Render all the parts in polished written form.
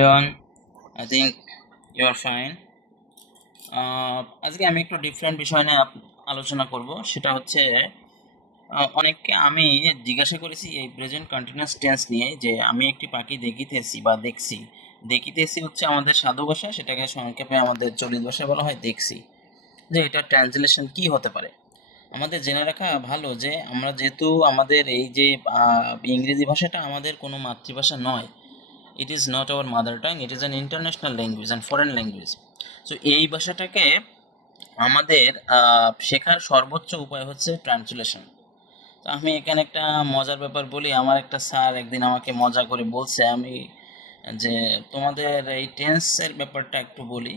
everyone. I think you are fine. আজকে আমি একটু ডিফারেন্ট বিষয় নিয়ে আলোচনা করব। সেটা হচ্ছে অনেককে আমি জিজ্ঞাসা করেছি এই প্রেজেন্ট কন্টিনিউয়াস টেন্স নিয়ে, যে আমি একটি পাখি দেখিতেছি বা দেখছি। দেখিতেছি হচ্ছে আমাদের সাধু ভাষা, সেটাকে সংক্ষেপে আমাদের চলিত ভাষায় বলা হয় দেখছি। যে এটা ট্রান্সলেশন কি হতে পারে আমাদের জেনে রাখা ভালো, যে আমরা যেহেতু আমাদের এই যে ইংরেজি ভাষাটা আমাদের কোনো মাতৃভাষা নয়, it is not our mother tongue, it is an international language and foreign language. So এই ভাষাটাকে আমাদের শেখার সর্বোচ্চ উপায় হচ্ছে ট্রান্সলেশন। তো আমি এখানে একটা মজার ব্যাপার বলি। আমার একটা স্যার একদিন আমাকে মজা করে বলছে, আমি যে তোমাদের এই টেন্সের ব্যাপারটা একটু বলি,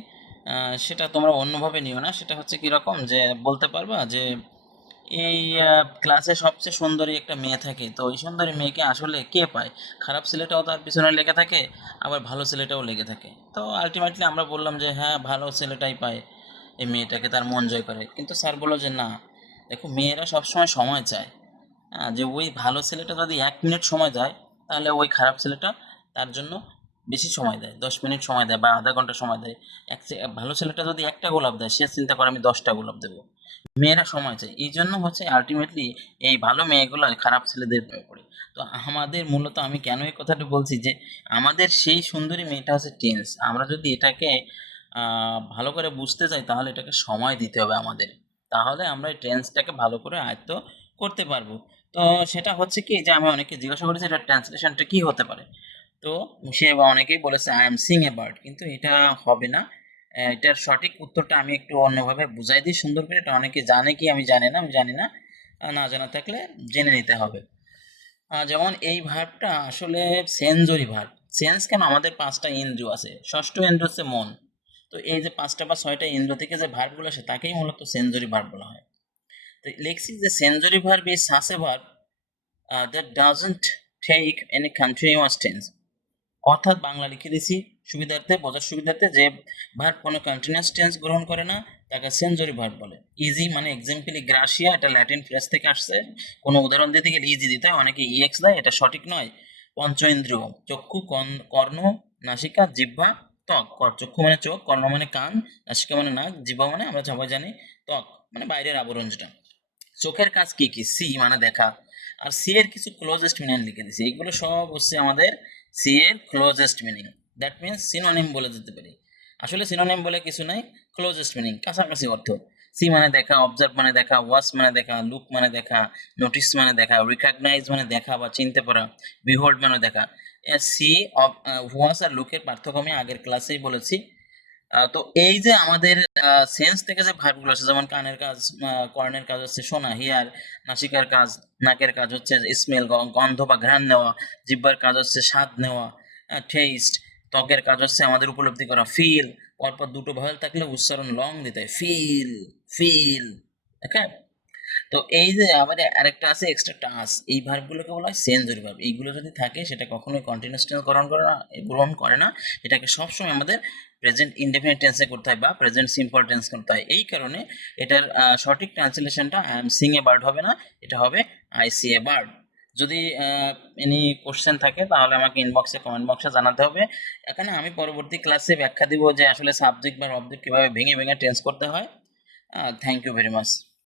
সেটা তোমরা অন্যভাবে নিও না। সেটা হচ্ছে কীরকম, যে বলতে পারবা যে এই ক্লাসে সবচেয়ে সুন্দরী একটা মেয়ে থাকে, তো ওই সুন্দরী মেয়েকে আসলে কে পায়? খারাপ ছেলেটাও তার পিছনে লেগে থাকে, আবার ভালো ছেলেটাও লেগে থাকে। তো আলটিমেটলি আমরা বললাম যে হ্যাঁ, ভালো ছেলেটাই পায় এই মেয়েটাকে, তার মন জয় করে। কিন্তু স্যার বললো যে না, দেখো মেয়েরা সবসময় সময় চায়। হ্যাঁ, যে ওই ভালো ছেলেটা যদি 1 মিনিট সময় দেয়, তাহলে ওই খারাপ ছেলেটা তার জন্য বেশি সময় দেয়, 10 মিনিট সময় দেয় বা আধা ঘন্টা সময় দেয়। ভালো ছেলেটা যদি একটা গোলাপ দেয়, সে চিন্তা করে আমি 10টা গোলাপ দেবো। মেয়েরা সময় চায়, এই জন্য হচ্ছে আলটিমেটলি এই ভালো মেয়েগুলো খারাপ ছেলেদের প্রেমে পড়ে। তো আমাদের মূলত আমি কেন এই কথাটা বলছি, যে আমাদের সেই সুন্দরী মেয়েটা হচ্ছে টেন্স। আমরা যদি এটাকে ভালো করে বুঝতে চাই, তাহলে এটাকে সময় দিতে হবে আমাদের, তাহলে আমরা এই টেন্সটাকে ভালো করে আয়ত্ত করতে পারবো। তো সেটা হচ্ছে কি, যে আমি অনেকে জিজ্ঞাসা করেছি এটা ট্রান্সলেশনটা কি হতে পারে। তো সে অনেকেই বলেছে I am sing a bird, কিন্তু এটা হবে না। এটার সঠিক উত্তরটা আমি একটু অন্যভাবে বুঝাই দিই সুন্দর করে। এটা অনেকে জানে কি আমি জানি না, না জানা থাকলে জেনে নিতে হবে। যেমন এই ভার্বটা আসলে সেন্সরি ভার্ব। সেন্স কেন, আমাদের 5টা ইন্দ্রিয় আছে, ষষ্ঠ ইন্দ্রিয় হচ্ছে মন। তো এই যে 5টা বা 6টা ইন্দ্রিয় থেকে যে ভার্বগুলো আসে, তাকেই মূলত সেন্সরি ভার্ব বলা হয়। তো লিখছি যে sensory verb is such a verb that doesn't take any continuous tense। অর্থাৎ বাংলা লিখে দিছি সুবিধার্থে, বোঝার সুবিধার্থে, যে ভার্ব কোনো কন্টিনিউয়াস টেন্স গ্রহণ করে না, তাকে সেন্সরি ভার্ব বলে। ইজি মানে এক্সাম্পলি গ্রাসিয়া, এটা ল্যাটিন ফ্রেজ থেকে আসছে। কোনো উদাহরণ দিতে গেলে ইজি দিতে হয়, অনেকে ইএক্স দেয়, এটা সঠিক নয়। পঞ্চ ইন্দ্রিয়, চক্ষু, কর্ণ, নাসিকা, জিহ্বা, ত্বক। চক্ষু মানে চোখ, কর্ণ মানে কান, নাসিকা মানে নাক, জিহ্বা মানে আমরা সবাই জানি ত্বক, মানে বাইরের আবরণ যেটা। চোখের কাজ কি কি? সি মানে দেখা। আর সি এর কিছু ক্লোজেস্ট মিনিং লিখে দিছি, এগুলো সব হচ্ছে আমাদের সি এর closest meaning. That means synonym বলে দিতে পারি। আসলে সিনোনিম বলে কিছু নাই, ক্লোজেস্ট মিনিং, কাছাকাছি অর্থ। সি মানে দেখা, অবজার্ভ মানে দেখা, ওয়াচ মানে দেখা, লুক মানে দেখা, নোটিস মানে দেখা, রিকগনাইজ মানে দেখা বা চিনতে পারা, বিহোল্ড মানে দেখা। সি ওয়াচ আর লুকের পার্থক্য আমি আগের ক্লাসেই বলেছি। তো এই যে আমাদের সেন্স থেকে যে ভার্বগুলো আছে, যেমন কানের কাজ, কর্ণের কাজ হচ্ছে শোনা, হিয়ার। নাসিকার কাজ, নাকের কাজ হচ্ছে স্মেল, গন্ধ বা ঘ্রাণ নেওয়া। জিহ্বার কাজ হচ্ছে স্বাদ নেওয়া, টেস্ট। ত্বকের কাজ হচ্ছে আমাদের উপলব্ধি করা, ফিল। পরপর দুটো ভয়েল থাকলে উচ্চারণ লং দিতে হয়, ফিল, ফিল। ওকে। তো এই যে আবার আরেকটা আছে এক্সট্রা টাস, এই ভার্বগুলোকে বলা হয় সেন্সরি ভার্ব। এইগুলো যদি থাকে, সেটা কখনোই কন্টিনিউয়াস টেন্স গ্রহণ করে না। এটাকে সবসময় আমাদের প্রেজেন্ট ইনডেফিনিট টেন্সে করতে হয় বা প্রেজেন্ট সিম্পল টেন্স করতে হয়। এই কারণে এটার সঠিক ট্রান্সলেশনটা I am sing a bird হবে না, এটা হবে আই সি এ বার্ড। যদি এনি কোশ্চেন থাকে, তাহলে আমাকে ইনবক্সে, কমেন্ট বক্সে জানাতে হবে। এখানে আমি পরবর্তী ক্লাসে ব্যাখ্যা দিব যে আসলে সাবজেক্ট বা অবজেক্ট কীভাবে ভেঙে ভেঙে টেন্স করতে হয়। Thank you very much.